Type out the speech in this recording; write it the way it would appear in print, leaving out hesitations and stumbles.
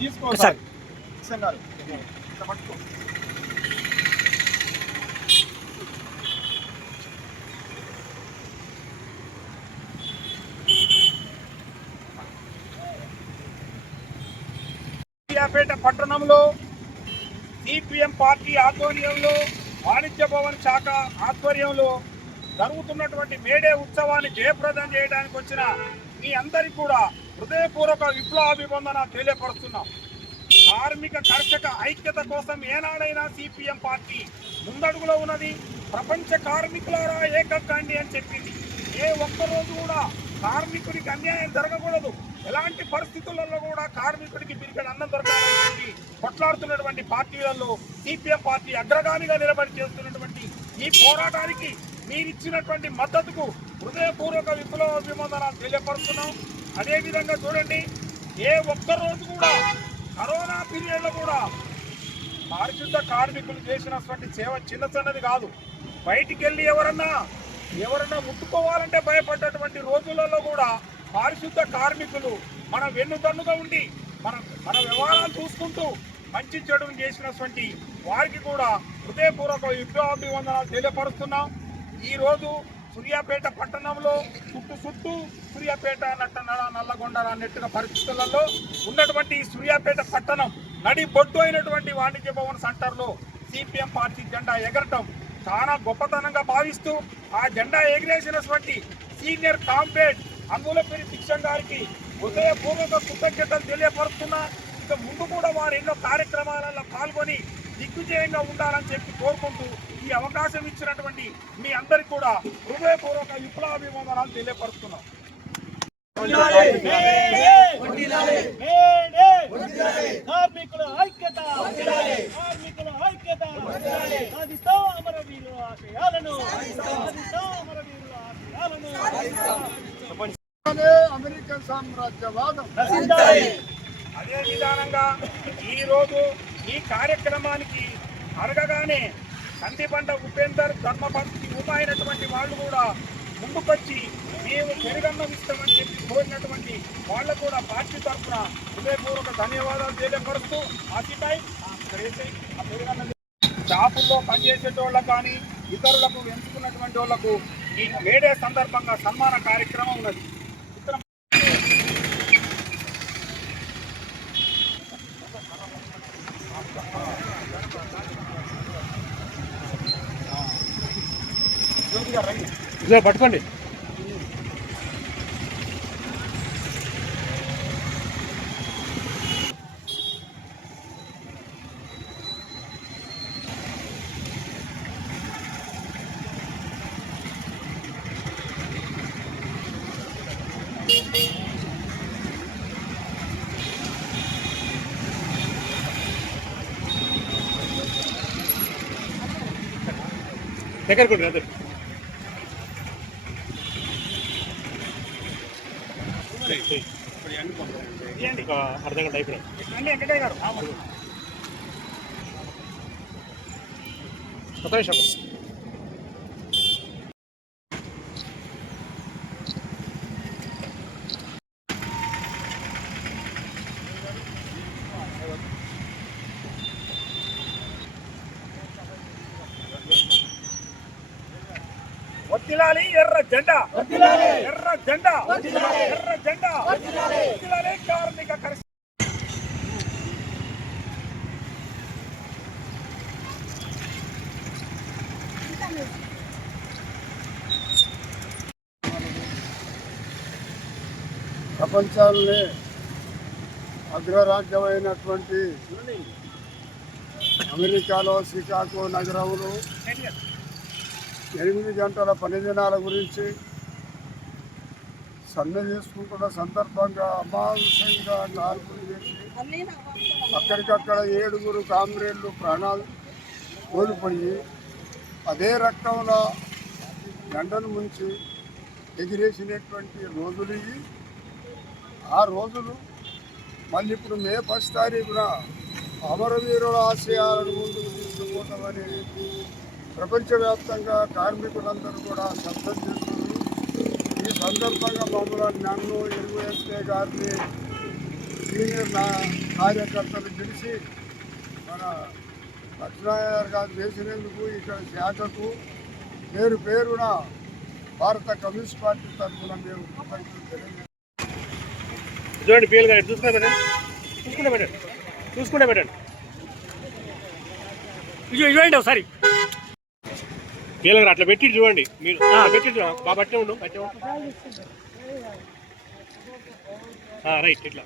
తీసుకోవాలి సూర్యాపేట పట్టణంలో CPM party ఆధ్వర్యంలో వాణిజ్య భవన్ శాఖ ఆధ్వర్యంలో జరుగుతున్నటువంటి మేడే ఉత్సవాన్ని జయప్రదం చేయడానికి వచ్చిన మీ అందరికీ కూడా హృదయపూర్వక విప్లవాభివందన తెలియపరుస్తున్నాం. కార్మిక కర్షక ఐక్యత కోసం ఏనాడైనా సిపిఎం పార్టీ ముందడుగులో ఉన్నది. ప్రపంచ కార్మికులారా ఏకకండి అని చెప్పింది. ఏ ఒక్కరోజు కూడా కార్మికుడికి అన్యాయం జరగకూడదు, ఎలాంటి పరిస్థితులలో కూడా కార్మికుడికి బిరికడ అన్నం దొరకాలని చెప్పి కొట్లాడుతున్నటువంటి పార్టీలలో సిపిఎం పార్టీ అగ్రగామిగా నిలబడి చేస్తున్నటువంటి ఈ పోరాటానికి మీరిచ్చినటువంటి మద్దతుకు హృదయపూర్వక విప్లవాభివందనాలు తెలియపరుస్తున్నాం. అదేవిధంగా చూడండి, ఏ ఒక్కరోజు కూడా కరోనా పీరియడ్లో కూడా పారిశుద్ధ కార్మికులు చేసినటువంటి సేవ చిన్న చిన్నది కాదు. బయటికి వెళ్ళి ఎవరన్నా ముట్టుకోవాలంటే భయపడ్డటువంటి రోజులలో కూడా పారిశుద్ధ కార్మికులు మన వెన్నుదన్నుగా ఉండి మన వ్యవహారాలు చూసుకుంటూ మంచి చెడును చేసినటువంటి వారికి కూడా హృదయపూర్వక విప్లవాభివందనాలు తెలియపరుస్తున్నాం. ఈరోజు సూర్యాపేట పట్టణంలో చుట్టూ సూర్యాపేట నల్లగొండ అన్నట్టుగా పరిస్థితులలో ఉన్నటువంటి సూర్యాపేట పట్టణం నడి బొడ్డు అయినటువంటి వాణిజ్య భవన్ సెంటర్లో సిపిఎం పార్టీ జెండా ఎగరటం చాలా గొప్పతనంగా భావిస్తూ ఆ జెండా ఎగిరేసినటువంటి సీనియర్ కామ్రేడ్ అంగులపల్లి శిక్షణ్ గారికి హృదయపూర్వక కృతజ్ఞతలు తెలియపరుస్తున్నా. ఇక ముందు కూడా వారు ఎన్నో కార్యక్రమాలలో పాల్గొని దిగ్విజయంగా ఉండాలని చెప్పి కోరుకుంటూ ఈ అవకాశం ఇచ్చినటువంటి మీ అందరికీ కూడా హృదయపూర్వక విప్లవాభివందనాలు తెలియపరుస్తున్నాం. కార్మికుల ఐక్యత, కార్మికుల ఐక్యత, సాధిస్తాం అమరవీరుల ఆశయాలను, సాధిస్తాం అమరవీరుల ఆశయాలను. అమెరికన్ సామ్రాజ్యవాదం. అదే విధానంగా ఈరోజు ఈ కార్యక్రమానికి అడగగానే కందిబండ ఉపేందర్ ధర్మపత్ని ఉమా అయినటువంటి వాళ్ళు కూడా ముందుకొచ్చి మేము పెరుగన్నం ఇస్తామని చెప్పి కోరినటువంటి వాళ్ళకు కూడా పార్టీ తరఫున హృదయపూర్వక ధన్యవాదాలు తెలియపరుస్తూ షాపుల్లో పనిచేసేటోళ్ళకు కానీ ఇతరులకు ఎంచుకున్నటువంటి వాళ్లకు ఈ మేడే సందర్భంగా సన్మాన కార్యక్రమం ఉన్నది. పట్టుకోండి. దగ్గర కూడా అర్ధగంట అయిపోయింది. ఒక నిమిషం. వర్ధిల్లాలి ఎర్ర జెండా, ఎర్ర జెండా, ఎర్ర జెండా, వర్ధిల్లాలి కార్మిక ప్రపంచాన్ని అగ్రరాజ్యమైనటువంటి అమెరికాలో షికాగో నగరంలో 8 గంటల పని దినాల గురించి సమ్మె చేసుకుంటున్న సందర్భంగా అమానుషంగా కాల్పులు చేసి అక్కడికక్కడ 7 కామ్రేడ్లు ప్రాణాలు కోల్పోయి అదే రక్తంలో గంటను ముంచి ఎగిరేసినటువంటి రోజులు ఇవి. ఆ రోజులు మళ్ళీ ఇప్పుడు మే 10 తారీఖున అమరవీరుల ఆశయాలను ముందుకు తీసుకుపోతామని ప్రపంచవ్యాప్తంగా కార్మికులందరూ కూడా శబ్దం చేస్తున్నారు. ఈ సందర్భంగా మమ్మల్ని నన్ను ఎరువుఎస్ఏ గారిని సీనియర్ కార్యకర్తలు గెలిచి మన లక్ష్మయ్య గారు చేసినందుకు ఇక్కడ శాఖకు పేరు పేరున భారత కమ్యూనిస్ట్ పార్టీ తరఫున మేము కృతజ్ఞతలు తెలియజేస్తున్నాం. చూడండి పిఎల్ గారు చూసుకునే పెట్టండి, చూసుకుంటే పెట్టండి చూడండి ఒకసారి పిఎల్ గారు అట్లా పెట్టి చూడండి, మీరు పెట్టి బాగా బట్టే ఉండు రైట్ ఇట్లా